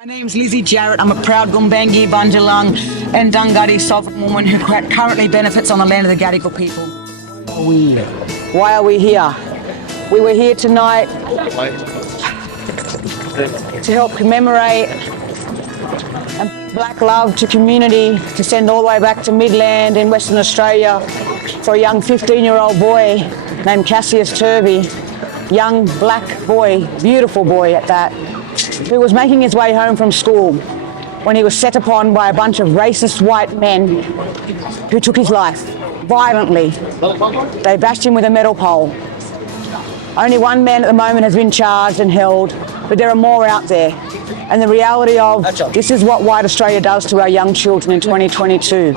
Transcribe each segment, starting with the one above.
My name's Lizzie Jarrett. I'm a proud Gumbaynggirr, Bundjalung and Dunghutti sovereign woman who currently benefits on the land of the Gadigal people. Why are we here? We were here tonight to help commemorate and black love to community, to send all the way back to Midland in Western Australia for a young 15-year-old boy named Cassius Turvey, young black boy, beautiful boy at that, who was making his way home from school when he was set upon by a bunch of racist white men who took his life violently. They bashed him with a metal pole. Only one man at the moment has been charged and held, but there are more out there. And the reality of this is what white Australia does to our young children in 2022.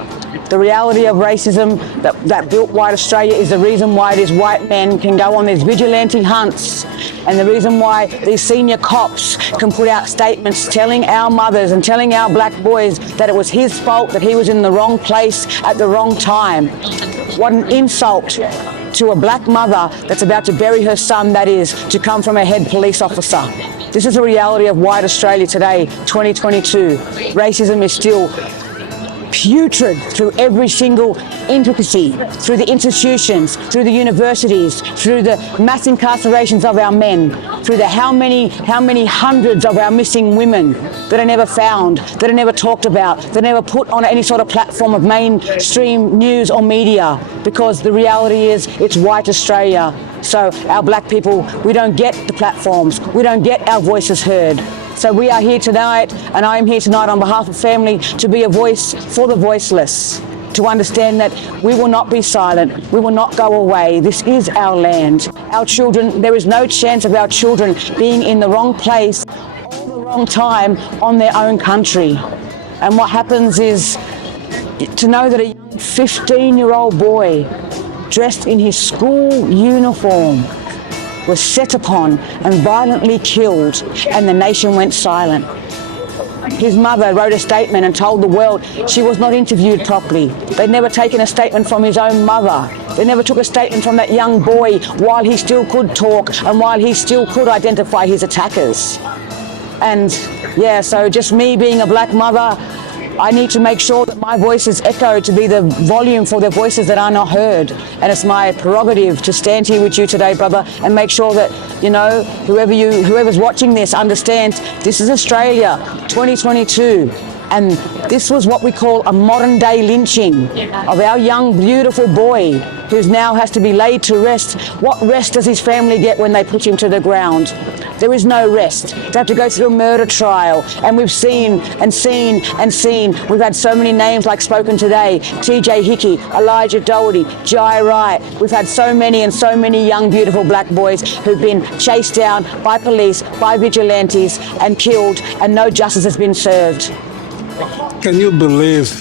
The reality of racism that built white Australia is the reason why these white men can go on these vigilante hunts, and the reason why these senior cops can put out statements telling our mothers and telling our black boys that it was his fault, that he was in the wrong place at the wrong time. What an insult to a black mother that's about to bury her son, that is, to come from a head police officer. This is the reality of white Australia today, 2022. Racism is still putrid through every single intricacy, through the institutions, through the universities, through the mass incarcerations of our men, through the how many hundreds of our missing women that are never found, that are never talked about, that are never put on any sort of platform of mainstream news or media, because the reality is it's white Australia. So our black people, we don't get the platforms, we don't get our voices heard. So we are here tonight, and I am here tonight on behalf of family to be a voice for the voiceless, to understand that we will not be silent, we will not go away. This is our land. Our children, there is no chance of our children being in the wrong place all the wrong time on their own country. And what happens is to know that a young 15-year-old boy dressed in his school uniform was set upon and violently killed, and the nation went silent. His mother wrote a statement and told the world she was not interviewed properly. They'd never taken a statement from his own mother. They never took a statement from that young boy while he still could talk and while he still could identify his attackers. And yeah, so just me being a black mother, I need to make sure that my voice is echoed to be the volume for the voices that are not heard. And it's my prerogative to stand here with you today, brother, and make sure that, you know, whoever's watching this understands this is Australia, 2022. And this was what we call a modern day lynching of our young, beautiful boy who now has to be laid to rest. What rest does his family get when they put him to the ground? There is no rest. They have to go through a murder trial. And we've seen and seen and seen. We've had so many names like spoken today. TJ Hickey, Elijah Doherty, Jai Wright. We've had so many and so many young, beautiful black boys who've been chased down by police, by vigilantes and killed, and no justice has been served. Can you believe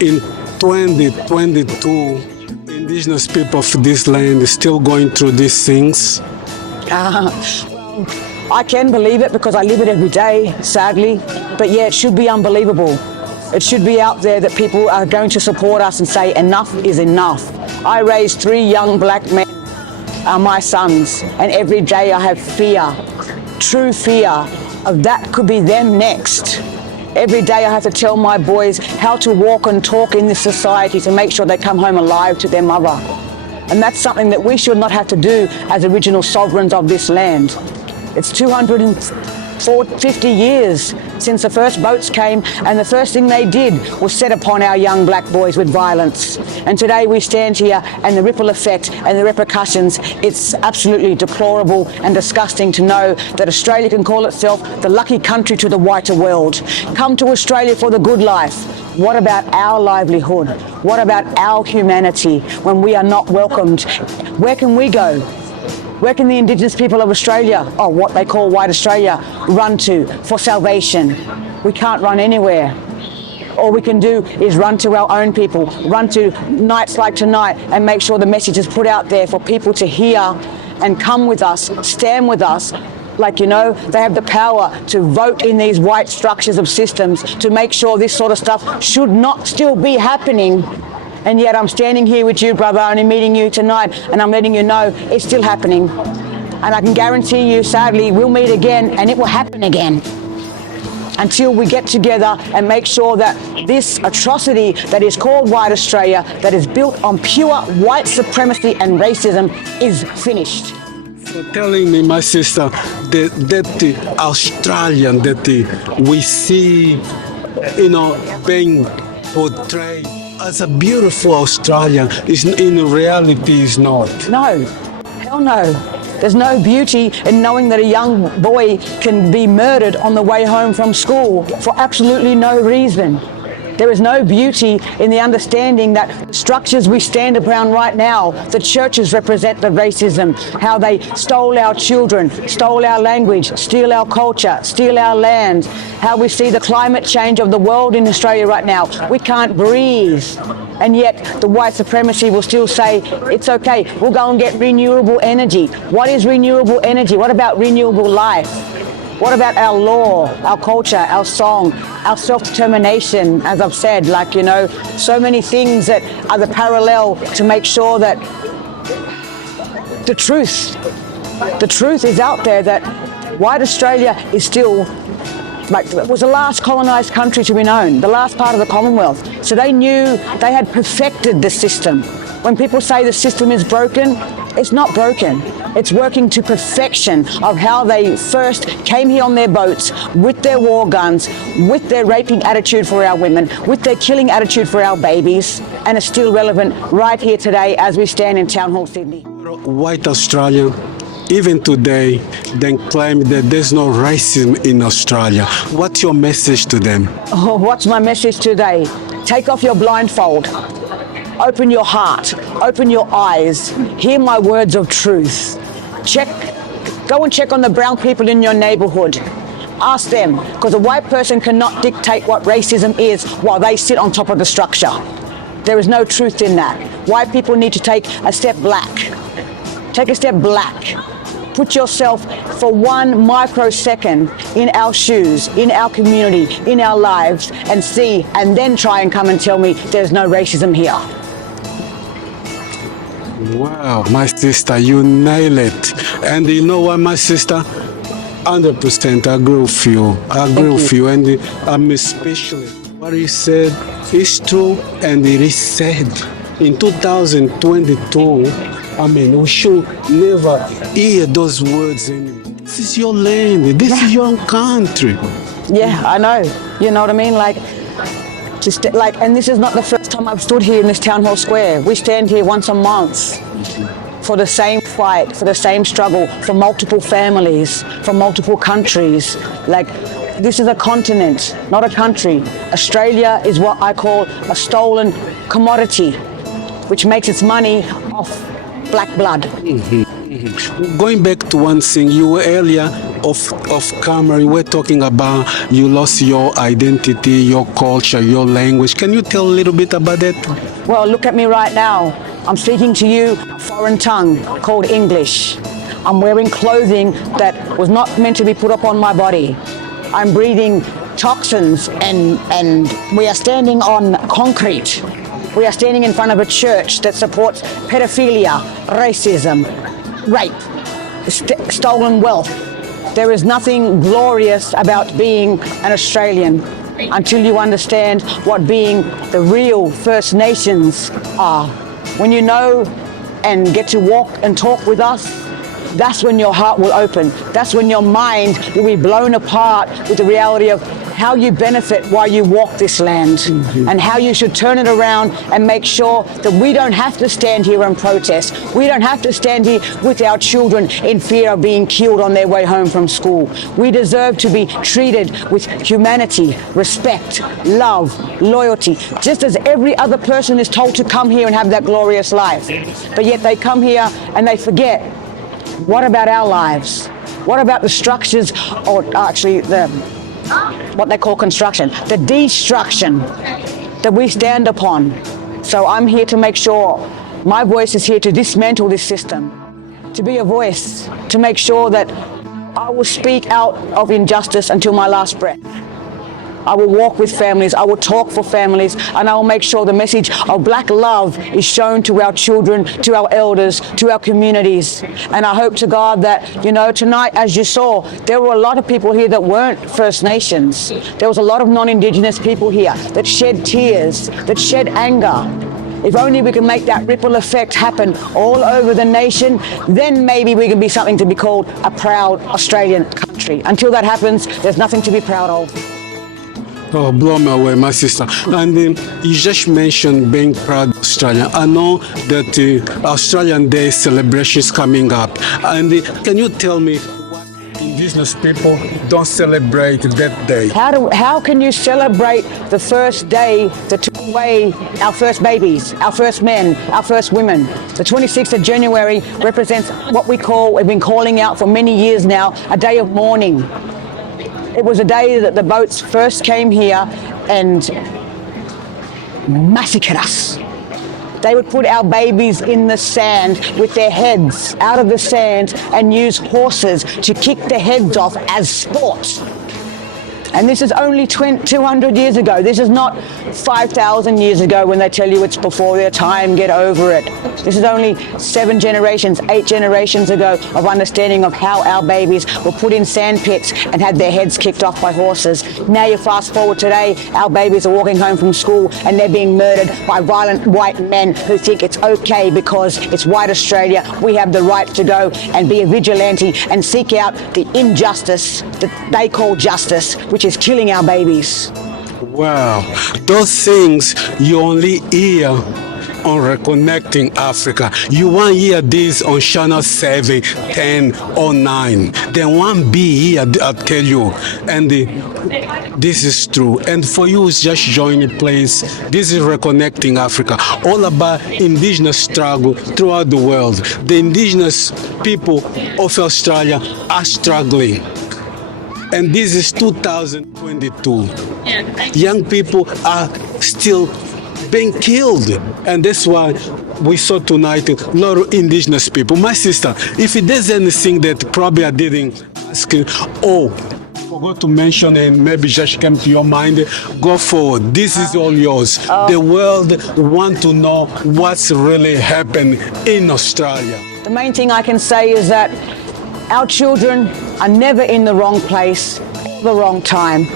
in 2022, Indigenous people of this land is still going through these things? Well, I can believe it because I live it every day, sadly. But yeah, it should be unbelievable. It should be out there that people are going to support us and say enough is enough. I raised 3 young black men, my sons, and every day I have fear, true fear of that could be them next. Every day I have to tell my boys how to walk and talk in this society to make sure they come home alive to their mother. And that's something that we should not have to do as original sovereigns of this land. It's 200 50 years since the first boats came, and the first thing they did was set upon our young black boys with violence. And today we stand here, and the ripple effect and the repercussions, it's absolutely deplorable and disgusting to know that Australia can call itself the lucky country to the whiter world. Come to Australia for the good life. What about our livelihood? What about our humanity when we are not welcomed? Where can we go? Where can the Indigenous people of Australia, or what they call white Australia, run to for salvation? We can't run anywhere. All we can do is run to our own people, run to nights like tonight, and make sure the message is put out there for people to hear and come with us, stand with us. Like, you know, they have the power to vote in these white structures of systems to make sure this sort of stuff should not still be happening. And yet I'm standing here with you, brother, only meeting you tonight, and I'm letting you know it's still happening. And I can guarantee you, sadly, we'll meet again, and it will happen again until we get together and make sure that this atrocity that is called white Australia, that is built on pure white supremacy and racism, is finished. For telling me, my sister, that the Australian that we see, you know, being portrayed as a beautiful Australian is in reality is not. No, hell no. There's no beauty in knowing that a young boy can be murdered on the way home from school for absolutely no reason. There is no beauty in the understanding that structures we stand around right now, the churches represent the racism, how they stole our children, stole our language, steal our culture, steal our land, how we see the climate change of the world in Australia right now. We can't breathe. And yet the white supremacy will still say, it's okay, we'll go and get renewable energy. What is renewable energy? What about renewable life? What about our law, our culture, our song, our self-determination, as I've said, like, you know, so many things that are the parallel to make sure that the truth is out there, that white Australia is still, like, it was the last colonised country to be known, the last part of the Commonwealth. So they knew they had perfected the system. When people say the system is broken, it's not broken. It's working to perfection of how they first came here on their boats with their war guns, with their raping attitude for our women, with their killing attitude for our babies, and it's still relevant right here today as we stand in Town Hall, Sydney. White Australian, even today, then claim that there's no racism in Australia. What's your message to them? Oh, what's my message today? Take off your blindfold. Open your heart, open your eyes, hear my words of truth. Go and check on the brown people in your neighborhood. Ask them, because a white person cannot dictate what racism is while they sit on top of the structure. There is no truth in that. White people need to take a step back. Take a step back. Put yourself for 1 microsecond in our shoes, in our community, in our lives, and see, and then try and come and tell me there's no racism here. Wow, my sister, you nail it. And you know what, my sister? 100% I agree with you. I agree with you. And I'm especially what you said is true, and it is said. In 2022, I mean, we should never hear those words anymore. This is your land. This is your country. Yeah, I know. You know what I mean? And this is not the first time I've stood here in this Town Hall Square. We stand here once a month for the same fight, for the same struggle, for multiple families, for multiple countries. Like, this is a continent, not a country. Australia is what I call a stolen commodity, which makes its money off black blood. Going back to one thing, you were earlier off camera, you were talking about you lost your identity, your culture, your language. Can you tell a little bit about that? Well, look at me right now. I'm speaking to you a foreign tongue called English. I'm wearing clothing that was not meant to be put up on my body. I'm breathing toxins, and we are standing on concrete. We are standing in front of a church that supports pedophilia, racism, rape, stolen wealth. There is nothing glorious about being an Australian until you understand what being the real First Nations are. When you know and get to walk and talk with us, that's when your heart will open. That's when your mind will be blown apart with the reality of how you benefit while you walk this land, and how you should turn it around and make sure that we don't have to stand here and protest. We don't have to stand here with our children in fear of being killed on their way home from school. We deserve to be treated with humanity, respect, love, loyalty, just as every other person is told to come here and have that glorious life. But yet they come here and they forget, what about our lives? What about the structures, or actually what they call construction, the destruction that we stand upon? So I'm here to make sure my voice is here to dismantle this system, to be a voice, to make sure that I will speak out of injustice until my last breath. I will walk with families, I will talk for families, and I will make sure the message of black love is shown to our children, to our elders, to our communities. And I hope to God that, tonight, as you saw, there were a lot of people here that weren't First Nations. There was a lot of non-Indigenous people here that shed tears, that shed anger. If only we can make that ripple effect happen all over the nation, then maybe we can be something to be called a proud Australian country. Until that happens, there's nothing to be proud of. Oh, blow me away, my sister. And you just mentioned being proud Australian. I know that Australian Day celebration is coming up. And can you tell me what Indigenous people don't celebrate that day? How can you celebrate the first day that took away our first babies, our first men, our first women? The 26th of January represents what we've been calling out for many years now, a day of mourning. It was a day that the boats first came here and massacred us. They would put our babies in the sand with their heads out of the sand and use horses to kick their heads off as sport. And this is only 200 years ago. This is not 5,000 years ago when they tell you it's before their time, get over it. This is only 7 generations, 8 generations ago of understanding of how our babies were put in sand pits and had their heads kicked off by horses. Now you fast forward today, our babies are walking home from school and they're being murdered by violent white men who think it's okay because it's white Australia. We have the right to go and be a vigilante and seek out the injustice that they call justice, which is killing our babies. Wow, those things you only hear on Reconnecting Africa. You won't hear this on channel 7, 10 or 9. Then one be here, I'll tell you. And this is true. And for you who's just joining, please, this is Reconnecting Africa, all about Indigenous struggle throughout the world. The Indigenous people of Australia are struggling. And this is 2022. Young people are still being killed. And that's why we saw tonight a lot of Indigenous people. My sister, if there's anything that probably I didn't ask, forgot to mention and maybe just came to your mind, go forward. This is all yours. The world want to know what's really happened in Australia. The main thing I can say is that our children are never in the wrong place, the wrong time.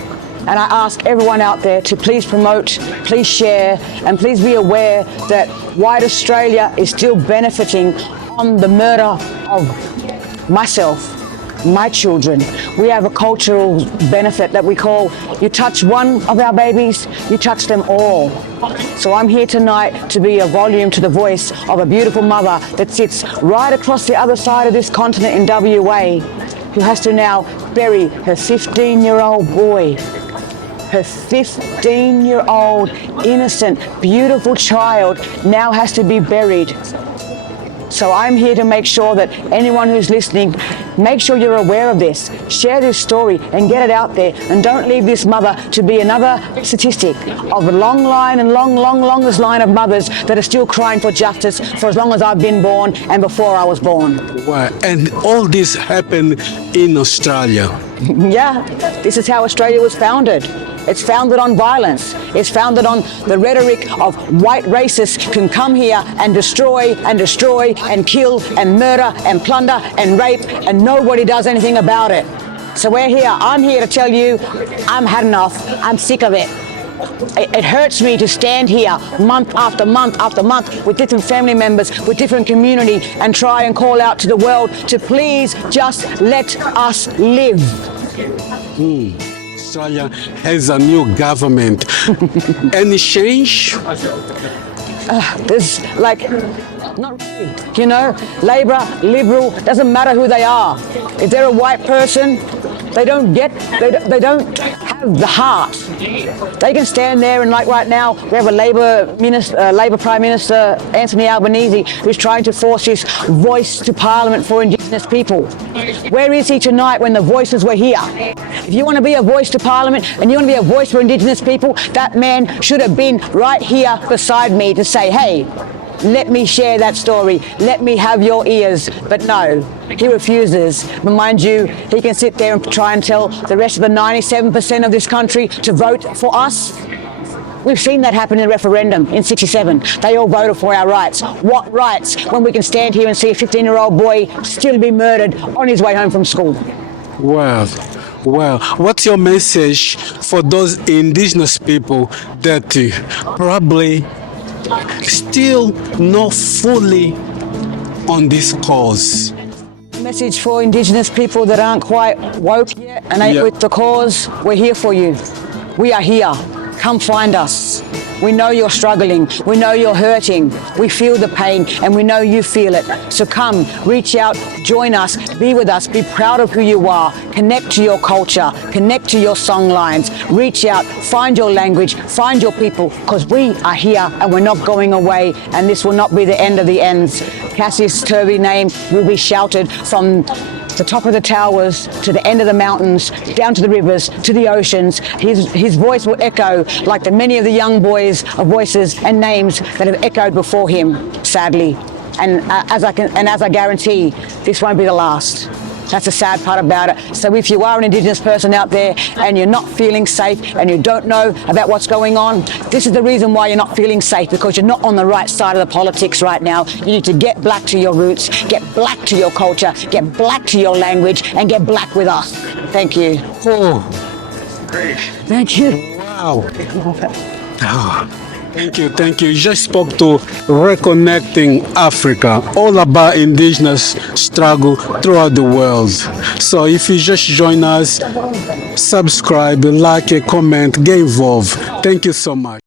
And I ask everyone out there to please promote, please share, and please be aware that white Australia is still benefiting on the murder of myself, my children. We have a cultural benefit that we call, you touch one of our babies, you touch them all. So I'm here tonight to be a volume to the voice of a beautiful mother that sits right across the other side of this continent in WA, who has to now bury her 15-year-old boy. Her 15-year-old innocent, beautiful child now has to be buried. So I'm here to make sure that anyone who's listening, make sure you're aware of this. Share this story and get it out there. And don't leave this mother to be another statistic of a long line and longest line of mothers that are still crying for justice for as long as I've been born and before I was born. Wow. And all this happened in Australia. Yeah, this is how Australia was founded. It's founded on violence. It's founded on the rhetoric of white racists can come here and destroy and kill and murder and plunder and rape, and nobody does anything about it. So we're here. I'm here to tell you, I'm had enough. I'm sick of it. it hurts me to stand here month after month after month with different family members, with different community, and try and call out to the world to please just let us live. Australia has a new government. Any change? There's like, not really, you know, Labour, Liberal, doesn't matter who they are. If they're a white person, they don't have the heart. They can stand there and, like right now, we have a Labour Prime Minister, Anthony Albanese, who's trying to force his voice to Parliament for Indigenous people. Where is he tonight when the voices were here? If you want to be a voice to Parliament and you want to be a voice for Indigenous people, that man should have been right here beside me to say, hey, let me share that story. Let me have your ears. But no, he refuses. But mind you, he can sit there and try and tell the rest of the 97% of this country to vote for us. We've seen that happen in the referendum in 67. They all voted for our rights. What rights when we can stand here and see a 15-year-old boy still be murdered on his way home from school? Well, what's your message for those Indigenous people that probably still not fully on this cause? Message for Indigenous people that aren't quite woke yet and ain't with the cause, we're here for you. We are here. Come find us. We know you're struggling. We know you're hurting. We feel the pain and we know you feel it. So come, reach out, join us, be with us, be proud of who you are, connect to your culture, connect to your song lines, reach out, find your language, find your people, because we are here and we're not going away, and this will not be the end of the ends. Cassius Turvey name will be shouted from the top of the towers to the end of the mountains, down to the rivers, to the oceans. His voice will echo like the many of the young boys of voices and names that have echoed before him, sadly. And as I guarantee, this won't be the last. That's the sad part about it. So if you are an Indigenous person out there and you're not feeling safe and you don't know about what's going on, this is the reason why you're not feeling safe, because you're not on the right side of the politics right now. You need to get back to your roots, get back to your culture, get back to your language, and get black with us. Thank you. Oh, Thank you. wow. Oh. Thank you. You just spoke to Reconnecting Africa, all about Indigenous struggle throughout the world. So if you just join us, subscribe, like, comment, get involved. Thank you so much.